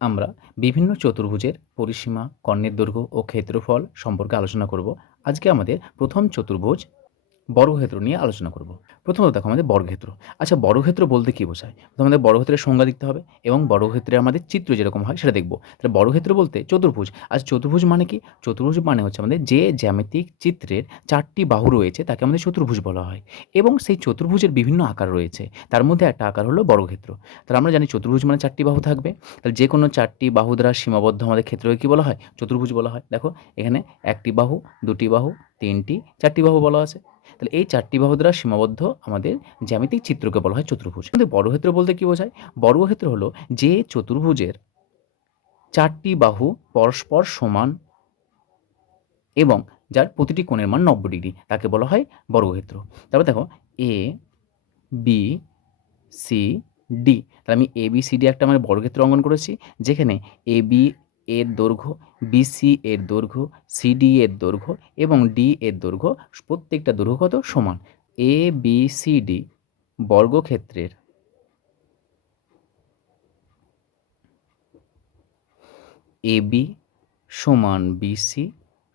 আমরা বিভিন্ন চতুর্ভুজের পরিসীমা, কর্ণের দৈর্ঘ্য ও ক্ষেত্রফল সম্পর্কে আলোচনা করব। আজকে আমাদের প্রথম চতুর্ভুজ বর্গক্ষেত্র নিয়ে আলোচনা করব। প্রথমত দেখো আমাদের বর্গক্ষেত্র। আচ্ছা বর্গক্ষেত্র বলতে কী বোঝায়? তো আমাদের বর্গক্ষেত্রের সংজ্ঞা দেখতে হবে এবং বর্গক্ষেত্রে আমাদের চিত্র যেরকম হয় সেটা দেখব। তাহলে বর্গক্ষেত্র বলতে চতুর্ভুজ। আচ্ছা চতুর্ভুজ মানে কি? চতুর্ভুজ মানে হচ্ছে আমাদের যে জ্যামিতিক চিত্রের চারটি বাহু রয়েছে তাকে আমাদের চতুর্ভুজ বলা হয় এবং সেই চতুর্ভুজের বিভিন্ন আকার রয়েছে। তার মধ্যে একটা আকার হলো বর্গক্ষেত্র। তাহলে আমরা জানি চতুর্ভুজ মানে চারটি বাহু থাকবে। তাহলে যে কোনো চারটি বাহু দ্বারা সীমাবদ্ধ আমাদের ক্ষেত্রকে কী বলা হয়? চতুর্ভুজ বলা হয়। দেখো, এখানে একটি বাহু, দুটি বাহু, তিনটি, চারটি বাহু বলা আছে। তাহলে এই চারটি বাহু দ্বারা সীমাবদ্ধ আমাদের জ্যামিতিক চিত্রকে বলা হয় চতুর্ভুজ। আমাদের বর্গক্ষেত্র বলতে কী বোঝায়? বর্গক্ষেত্র হলো যে চতুর্ভুজের চারটি বাহু পরস্পর সমান এবং যার প্রতিটি কোণের মান নব্বই ডিগ্রি, তাকে বলা হয় বর্গক্ষেত্র। তারপর দেখো এ বি সি ডি তাহলে আমি এ বি সি ডি একটা আমার বর্গক্ষেত্র অঙ্কন করেছি, যেখানে এ বি এর দৈর্ঘ্য বিসি এর দৈর্ঘ্য সিডি এর দৈর্ঘ্য এবং ডি এর দৈর্ঘ্য প্রত্যেকটা দৈর্ঘ্য কত? সমান। এ বি সি ডি বর্গক্ষেত্রের। এ বি সমান বিসি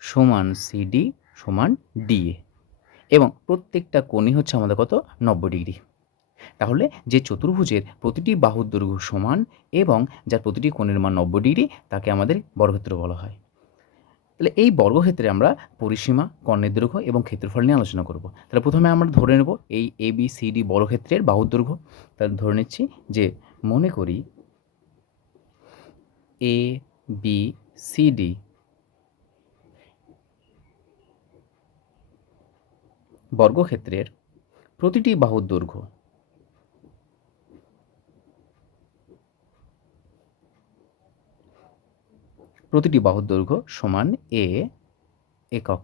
সমান সিডি সমান ডিএ এবং প্রত্যেকটা কোণই হচ্ছে আমাদের কত? নব্বই ডিগ্রি। তাহলে যে চতুর্ভুজের প্রতিটি বাহুর দৈর্ঘ্য সমান এবং যার প্রতিটি কোণের মান নব্বই ডিগ্রি, তাকে আমাদের বর্গক্ষেত্র বলা হয়। তাহলে এই বর্গক্ষেত্রে আমরা পরিসীমা, কর্ণের দৈর্ঘ্য এবং ক্ষেত্রফল নিয়ে আলোচনা করব। তাহলে প্রথমে আমরা ধরে নেব এই এ বি সি ডি বর্গক্ষেত্রের বাহুর দৈর্ঘ্য। তাহলে ধরে নিচ্ছি যে মনে করি এ বি সি ডি বর্গক্ষেত্রের প্রতিটি বাহুর দৈর্ঘ্য প্রতিটি বাহুর দৈর্ঘ্য সমান এ একক।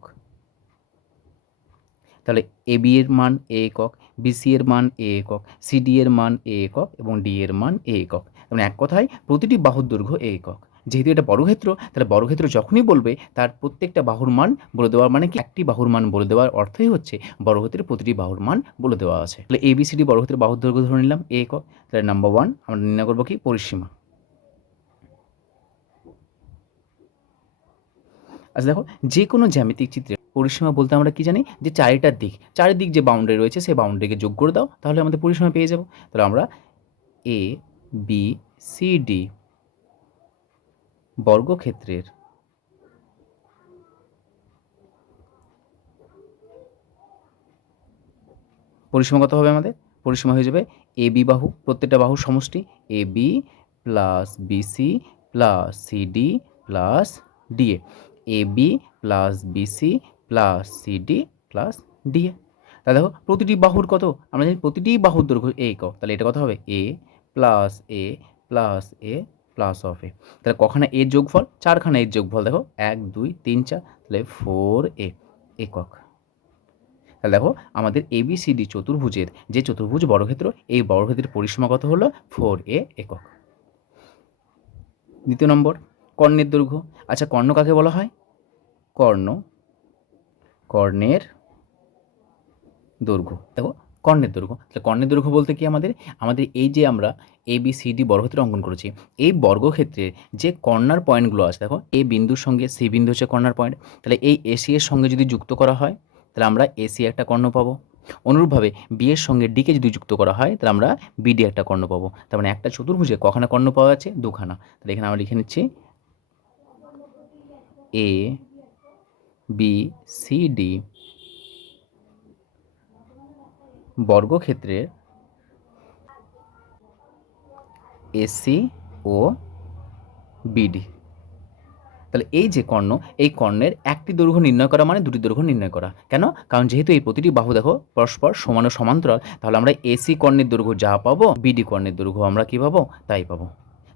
তাহলে এ বি এর মান এ একক বিসি এর মান এ একক সিডি এর মান এ একক এবং ডি এর মান এ একক। মানে এক কথায় প্রতিটি বাহুর দৈর্ঘ্য এ একক। যেহেতু এটা বর্গক্ষেত্র, তাহলে বর্গক্ষেত্র যখনই বলবে তার প্রত্যেকটা বাহুর মান বলে দেওয়ার মানে কি? একটি বাহুর মান বলে দেওয়ার অর্থই হচ্ছে বর্গক্ষেত্রের প্রতিটি বাহুর মান বলে দেওয়া আছে। তাহলে এ বি সি ডি বর্গক্ষেত্রের বাহুর দৈর্ঘ্য ধরে নিলাম এ একক। তাহলে নাম্বার ওয়ান আমরা নির্ণয় করব কি? পরিসীমা। আচ্ছা দেখো যে কোনো জ্যামিতিক চিত্রে পরিসীমা বলতে আমরা কি জানি? যে চারিটার দিক, চারিদিক যে বাউন্ডারি রয়েছে সেই বাউন্ডারিকে যোগ করে দাও, তাহলে আমাদের পরিসীমা পেয়ে যাব। তাহলে আমরা এ বি সি ডি বর্গক্ষেত্রের পরিসীমা কত হবে আমাদের? পরিসীমা হয়ে যাবে এ বি বাহু, প্রত্যেকটা বাহু সমষ্টি A B plus BC plus CD plus DA A B plus BC plus CD plus DA তাহলে দেখো, প্রতিটি বাহুর কত? আমরা জানি প্রতিটি বাহুর দৈর্ঘ্য এ একক তাহলে এটা কত হবে? A plus A plus A plus of A তাহলে কখানা এর যোগফল? চারখানা এর যোগফল, দেখো। এক, দুই, তিন, চার, তাহলে ফোর এ একক। তাহলে দেখো, আমাদের এবিসিডি চতুর্ভুজের যে চতুর্ভুজ বর্গক্ষেত্র, এই বর্গক্ষেত্রের পরিসীমা কত হলো? ফোর এ একক। দ্বিতীয় নম্বর। কর্ণের দৈর্ঘ্য আচ্ছা কর্ণ কাকে বলা হয়? কর্ণ। কর্ণের দৈর্ঘ্য দেখো, কর্ণের দৈর্ঘ্য তাহলে কর্ণের দৈর্ঘ্য বলতে কি আমাদের? আমাদের এই যে আমরা এ বি সি ডি বর্গক্ষেত্র অঙ্কন করেছি, এই বর্গক্ষেত্রে যে কর্নার পয়েন্টগুলো আছে, দেখো এই বিন্দুর সঙ্গে সি বিন্দু হচ্ছে কর্নার পয়েন্ট, তাহলে এই এসি এর সঙ্গে যদি যুক্ত করা হয়, তাহলে আমরা এসি একটা কর্ণ পাবো। অনুরূপভাবে বি এর সঙ্গে ডিকে যদি যুক্ত করা হয়, তাহলে আমরা বিডি একটা কর্ণ পাবো। তার মানে একটা চতুর্ভুজে কখানা কর্ণ পাওয়া যাচ্ছে, দুখানা। তাহলে এখানে আমরা লিখে নিচ্ছি এ বি সি ডি বর্গক্ষেত্রের এসি ও বিডি তাহলে এই যে কর্ণ, এই কর্ণের একটি দৈর্ঘ্য নির্ণয় করা মানে দুটি দৈর্ঘ্য নির্ণয় করা। কেন? কারণ যেহেতু এই প্রতিটি বাহু দেখো পরস্পর সমান ও সমান্তরাল, তাহলে আমরা এসি কর্ণের দৈর্ঘ্য যা পাবো বিডি কর্ণের দৈর্ঘ্য আমরা কী পাবো? তাই পাবো।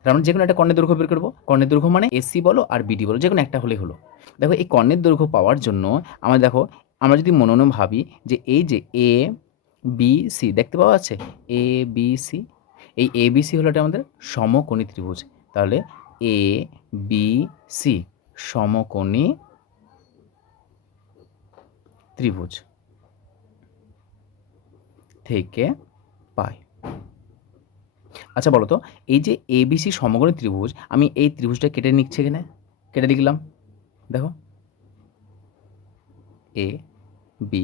তাহলে আমরা যে কোনো একটা কর্ণের দৈর্ঘ্য বের করব। কর্ণের দৈর্ঘ্য মানে এসি বলো আর বিডি বলো যে কোনো একটা হলেই হলো। দেখো, এই কর্ণের দৈর্ঘ্য পাওয়ার জন্য আমরা দেখো, আমরা যদি মনে মনে ভাবি যে এই যে এ বি সি দেখতে পাওয়া যাচ্ছে? এ বি সি এই এ বি সি হলো এটা আমাদের সমকোণী ত্রিভুজ। তাহলে এ বি সি সমকোণী ত্রিভুজ থেকে পাই। আচ্ছা বলো তো, এই যে এবিসি সমগ্র ত্রিভুজ, আমি এই ত্রিভুজটা কেটে নিচ্ছি এখানে, কেটে লিখলাম, দেখো। এ বি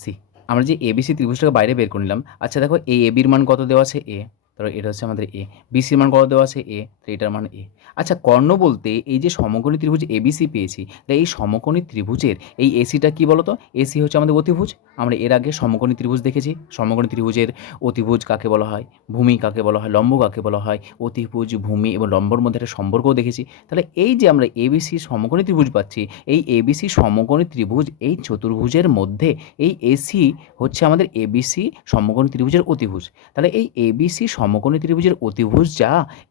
সি আমরা যে এবিসি ত্রিভুজটাকে বাইরে বের করে নিলাম আচ্ছা দেখো, এই এবির মান কত দেওয়া আছে? এ তারপর এটা হচ্ছে আমাদের এ বিসির মান কত দেওয়া আছে? এ তো এটার মান এ আচ্ছা কর্ণ বলতে এই যে সমকোণী ত্রিভুজ এবিসি পেয়েছি, তাই এই সমকোণী ত্রিভুজের এই এসিটা কি বলতো? এসি হচ্ছে আমাদের অতিভুজ। আমরা এর আগে সমকোণী ত্রিভুজ দেখেছি। সমকোণী ত্রিভুজের অতিভুজ কাকে বলা হয়? ভূমি কাকে বলা হয়? লম্ব কাকে বলা হয়? অতিভুজ, ভূমি এবং লম্বর মধ্যে একটা সম্পর্কও দেখেছি। তাহলে এই যে আমরা এবিসি সমকোণী ত্রিভুজ পাচ্ছি, এই এবিসি সমকোণী ত্রিভুজ এই চতুর্ভুজের মধ্যে এই এসি হচ্ছে আমাদের এবিসি সমকোণী ত্রিভুজের অতিভুজ। তাহলে এই এবিসি সমকোণী ত্রিভুজের অতিভুজ যা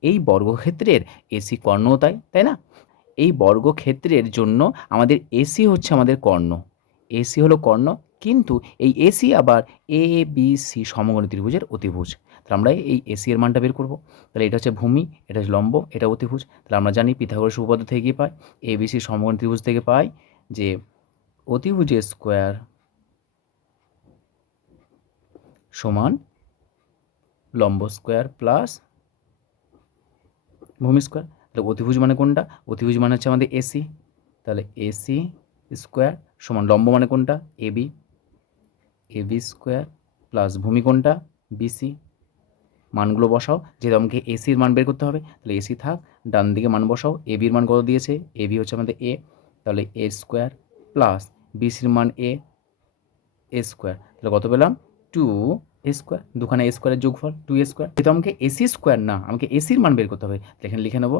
এই বর্গক্ষেত্রের এসি কর্ণ তাই তাই না? এই বর্গক্ষেত্রের জন্য আমাদের এসি হচ্ছে আমাদের কর্ণ। এসি হলো কর্ণ, কিন্তু এই এসি আবার এ বি সি সমকোণী ত্রিভুজের অতিভুজ। তাহলে আমরা এই এসি এর মানটা বের করব। তাহলে এটা হচ্ছে ভূমি, এটা হচ্ছে লম্ব, এটা অতিভুজ। তাহলে আমরা জানি পিথাগোরাস উপপাদ্য থেকে কী পাই এ বি সি সমকোণী ত্রিভুজ থেকে পাই যে অতিভুজের স্কোয়ার সমান লম্ব স্কোয়ার প্লাস ভূমি স্কোয়ার তাহলে অতিভুজ মানে কোনটা? অতিভুজ মানে হচ্ছে আমাদের এসি তাহলে এসি স্কোয়ার সমান লম্ব মানে কোনটা? এবি এবি স্কোয়ার প্লাস ভূমি কোনটা? বিসি মানগুলো বসাও। যেহেতু আমাকে এসির মান বের করতে হবে, তাহলে এসি থাক। ডান দিকে মান বসাও। এবির মান কত দিয়েছে? এবি হচ্ছে আমাদের এ তাহলে এ স্কোয়ার প্লাস বিসির মান এ এ স্কোয়ার তাহলে কত পেলাম? টু এ স্কোয়ার দুখানে এ স্কোয়ারের যোগফল টু এ স্কোয়ার যেহেতু আমাকে এসি স্কোয়ার না, আমাকে এসির মান বের করতে হবে এখানে লিখে নেব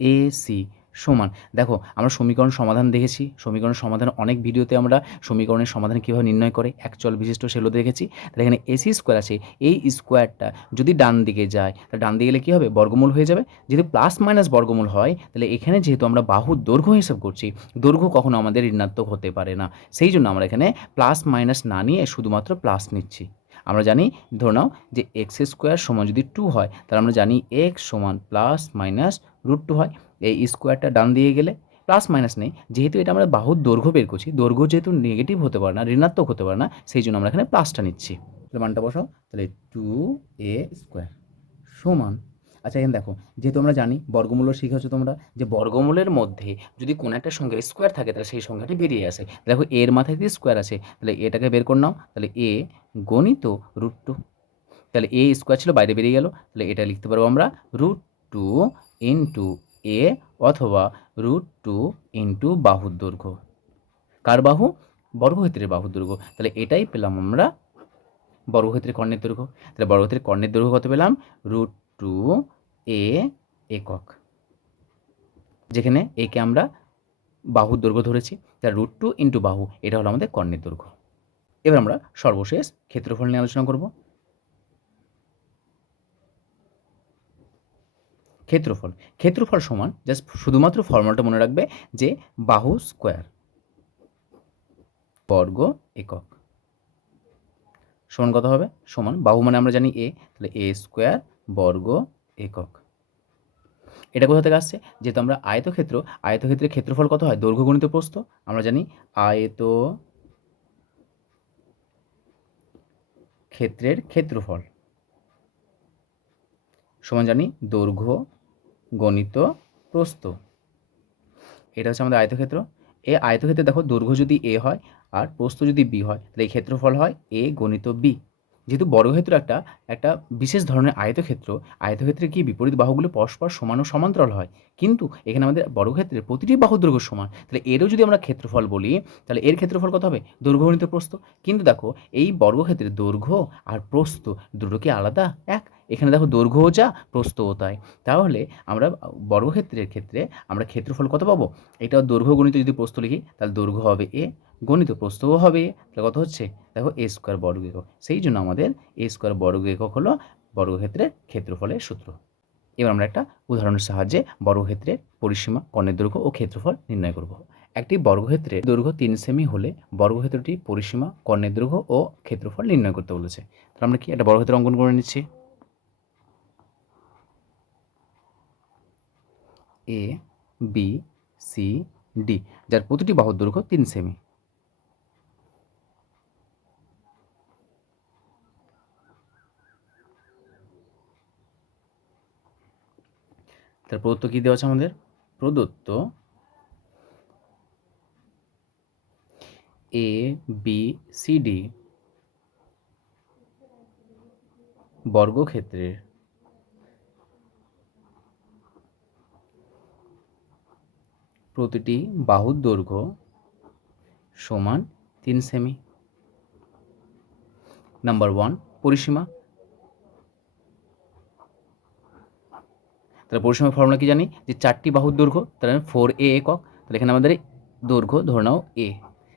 এসি সমান। দেখো, আমরা সমীকরণ সমাধান দেখেছি। সমীকরণ সমাধান অনেক ভিডিওতে আমরা সমীকরণের সমাধান কীভাবে নির্ণয় করে এক চল বিশিষ্ট সেগুলো দেখেছি। তাহলে এখানে এসি স্কোয়ার আছে। এই স্কোয়ারটা যদি ডান দিকে যায়, তাহলে ডান দিকে গেলে কী হবে? বর্গমূল হয়ে যাবে। যদি প্লাস মাইনাস বর্গমূল হয়, তাহলে এখানে যেহেতু আমরা বাহু দৈর্ঘ্য হিসাব করছি, দৈর্ঘ্য কখনো আমাদের ঋণাত্মক হতে পারে না। সেই জন্য আমরা এখানে প্লাস মাইনাস না নিয়ে শুধুমাত্র প্লাস নিচ্ছি। আমরা জানি, ধরে নাও যে এক্স স্কোয়ার সমান যদি টু হয়, তাহলে আমরা জানি এক্স সমান প্লাস মাইনাস রুট টু হয়। এই স্কোয়ারটা ডান দিয়ে গেলে প্লাস মাইনাস নেই। যেহেতু এটা আমরা বাহুর দৈর্ঘ্য বের করছি, দৈর্ঘ্য যেহেতু নেগেটিভ হতে পারে না, ঋণাত্মক হতে পারে না, সেই জন্য আমরা এখানে প্লাসটা নিচ্ছি। তাহলে মানটা বসাও, তাহলে টু এ স্কোয়ার সমান আচ্ছা এখানে দেখো যেহেতু আমরা জানি বর্গমূল্য শিখেছো তোমরা, যে বর্গমূলের মধ্যে যদি কোনো একটা সংখ্যা স্কোয়ার থাকে, তাহলে সেই সংখ্যাটি বেরিয়ে আসে। দেখো, এর মাথায় যদি স্কোয়ার আছে তাহলে এটাকে বের করে নাও, তাহলে এ গণিত রুট টু তাহলে এ স্কোয়ার ছিল, বাইরে বেরিয়ে গেল, তাহলে এটা লিখতে পারব আমরা রুট টু ইন্টু এ অথবা রুট টু ইন্টু বাহুর দৈর্ঘ্য। কার বাহু? বর্গক্ষেত্রের বাহুর দৈর্ঘ্য। তাহলে এটাই পেলাম আমরা বর্গক্ষেত্রের কর্ণের দৈর্ঘ্য। তাহলে বর্গক্ষেত্রের কর্ণের দৈর্ঘ্য কত পেলাম? রুট টু এ একক। যেখানে একে আমরা বাহুর দৈর্ঘ্য ধরেছি তাহলে রুট টু ইন্টু বাহু, এটা হলো আমাদের কর্ণের দৈর্ঘ্য। এবার আমরা সর্বশেষ ক্ষেত্রফল নিয়ে আলোচনা করব। ক্ষেত্রফল। ক্ষেত্রফল সমান জাস্ট শুধুমাত্র ফর্মুলাটা মনে রাখবে যে বাহু স্কোয়ার বর্গ একক। সমান কত হবে? সমান বাহু মানে আমরা জানি এ তাহলে এ স্কোয়ার বর্গ একক। এটা কোথা থেকে আসছে? যেহেতু আমরা আয়তক্ষেত্র, আয়তক্ষেত্রের ক্ষেত্রফল কত হয়? দৈর্ঘ্য গণিত প্রস্থ। আমরা জানি আয়ত ক্ষেত্রের ক্ষেত্রফল। সমান জানি দৈর্ঘ্য গণিত প্রস্থ। এটা হচ্ছে আমাদের আয়তক্ষেত্র। এ আয়তক্ষেত্রে দেখো দৈর্ঘ্য যদি এ হয় আর প্রস্থ যদি বি হয়, তাহলে এই ক্ষেত্রফল হয় এ গণিত বি। যেহেতু বর্গক্ষেত্র একটা একটা বিশেষ ধরনের আয়তক্ষেত্র, আয়তক্ষেত্রে কি বিপরীত বাহুগুলো পরস্পর সমান ও সমান্তরাল হয়? কিন্তু এখানে আমাদের বর্গক্ষেত্রে প্রতিটি বাহু দৈর্ঘ্য সমান। তাহলে এরও যদি আমরা ক্ষেত্রফল বলি, তাহলে এর ক্ষেত্রফল কত হবে? দৈর্ঘ্য গণিত প্রস্থ। কিন্তু দেখো, এই বর্গক্ষেত্রে দৈর্ঘ্য আর প্রস্থ দুটো কি আলাদা, এক। এখানে দেখো দৈর্ঘ্যও যা, প্রস্থও তাই। তাহলে আমরা বর্গক্ষেত্রের ক্ষেত্রে আমরা ক্ষেত্রফল কত পাবো? এটা দৈর্ঘ্য গণিত যদি প্রস্থ লিখি, তাহলে দৈর্ঘ্য হবে এ, গণিত প্রস্থও হবে তাহলে কত হচ্ছে? দেখো এ স্কোয়ার বর্গ একক। সেই জন্য আমাদের এ স্কোয়ার বর্গ একক হলো বর্গক্ষেত্রের ক্ষেত্রফলের সূত্র। এবার আমরা একটা উদাহরণের সাহায্যে বর্গক্ষেত্রের পরিসীমা, কর্ণের দৈর্ঘ্য ও ক্ষেত্রফল নির্ণয় করব। একটি বর্গক্ষেত্রে দৈর্ঘ্য তিন সেমি হলে বর্গক্ষেত্রটি পরিসীমা, কর্ণের দৈর্ঘ্য ও ক্ষেত্রফল নির্ণয় করতে বলেছে। তাহলে আমরা কি একটা বর্গক্ষেত্র অঙ্কন করে নিচ্ছি? এ বি সি ডি যার প্রতিটি বাহুর দৈর্ঘ্য তিন সেমি তার প্রদত্ত কী দেওয়া আছে আমাদের? প্রদত্ত এ বি সি ডি বর্গক্ষেত্রের প্রতিটি বাহুর দৈর্ঘ্য সমান তিন সেমি। নাম্বার ওয়ান পরিসীমা। তাহলে পরিসীমার ফর্মুলা কি জানি? যে চারটি বাহুর দৈর্ঘ্য, তাহলে ফোর এ একক, তাহলে এখানে আমাদের দৈর্ঘ্য ধরে নাও এ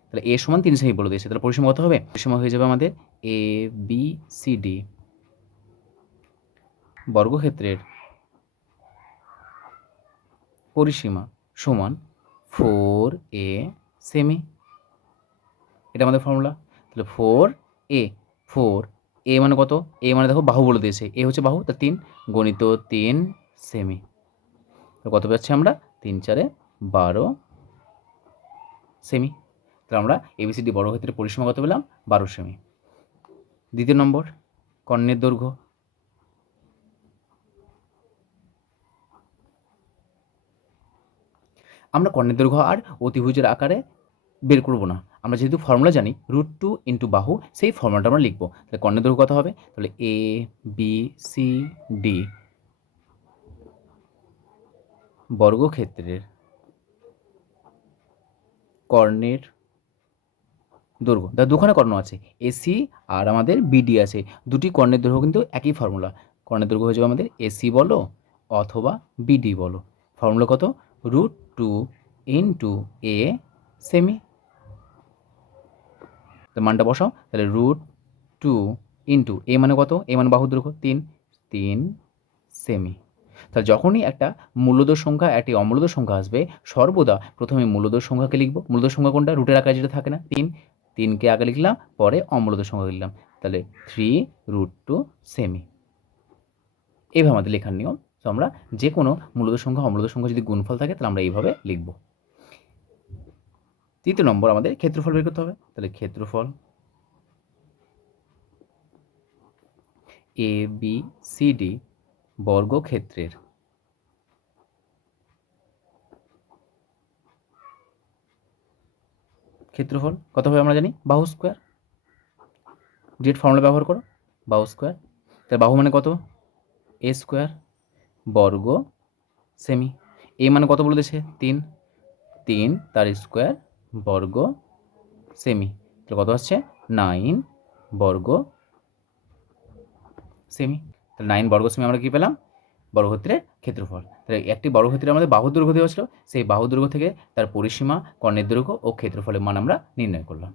তাহলে এ সমান তিন সেমি বলে দিয়েছে, তাহলে পরিসীমা কত হবে? পরিসীমা হয়ে যাবে আমাদের এ বি সি ডি বর্গক্ষেত্রের পরিসীমা সমান ফোর এ সেমি এটা আমাদের ফর্মুলা তাহলে ফোর এ ফোর এ মানে কত? এ মানে দেখো বাহু বলে দিয়েছে। এ হচ্ছে বাহু, তা তিন গণিত তিন সেমি তো কত পাচ্ছি আমরা? তিন চারে বারো সেমি তাহলে আমরা এবিসিডি বর্গক্ষেত্রের পরিসীমা কত পেলাম? বারো সেমি দ্বিতীয় নম্বর, কর্ণের দৈর্ঘ্য। আমরা কর্ণের দৈর্ঘ্য আর অতিভুজের আকারে বের করব না। আমরা যেহেতু ফর্মুলা জানি রুট টু ইন্টু বাহু, সেই ফর্মুলাটা আমরা লিখব। তাহলে কর্ণের দৈর্ঘ্য কত হবে? তাহলে এ বি সি ডি বর্গক্ষেত্রের কর্ণের দৈর্ঘ্য। দা দুখানে কর্ণ আছে এসি আর আমাদের বিডি আছে। দুটি কর্ণের দৈর্ঘ্য কিন্তু একই ফর্মুলা কর্ণের দৈর্ঘ্য হয়ে যাবে আমাদের এসি বলো অথবা বিডি বলো। ফর্মুলা কত? Root two into A cm তো মানটা বসাও, তাহলে রুট টু ইন্টু এ মানে কত? এ মানে বাহু দৈর্ঘ্য, তিন তিন সেমি তাহলে যখনই একটা মূল্যদোষ সংখ্যা, একটি অমূল্যদোষ সংখ্যা আসবে, সর্বদা প্রথমে মূল্যদোষ সংখ্যাকে লিখব। মূল্যদোষ সংখ্যা কোনটা? রুটের আকারে যেটা থাকে না, তিন, তিনকে আগে লিখলাম, পরে অমূল্যদোষ সংখ্যা লিখলাম। তাহলে থ্রি রুট টু সেমি এইভাবে আমাদের লেখার নিয়ম। তো আমরা যে কোনো মূল্যদোষ সংখ্যা অমূল্যদোষ সংখ্যা যদি গুণফল থাকে, তাহলে আমরা এইভাবে লিখব। তৃতীয় নম্বর আমাদের ক্ষেত্রফল বের করতে হবে। তাহলে ক্ষেত্রফল এ, বি, সি, ডি বর্গক্ষেত্রের ক্ষেত্রফল কত হবে আমরা জানি? বাহু স্কোয়ার। ডিরেক্ট ফর্মুলা ব্যবহার করো বাহু স্কোয়ার। তার বাহু মানে কত? এ স্কোয়ার। বর্গ সেমি। এ মানে কত বলে দিয়েছে তিন। তিন তার স্কোয়ার বর্গ সেমি। তাহলে কত আসছে? নাইন বর্গ সেমি। তাহলে নাইন বর্গ সেমি আমরা কী পেলাম? বর্গক্ষেত্রের ক্ষেত্রফল। তাহলে একটি বর্গক্ষেত্রে আমাদের বাহু দৈর্ঘ্য দেওয়া ছিল। সেই বাহু দৈর্ঘ্য থেকে তার পরিসীমা, কর্ণের দৈর্ঘ্য ও ক্ষেত্রফলের মান আমরা নির্ণয় করলাম।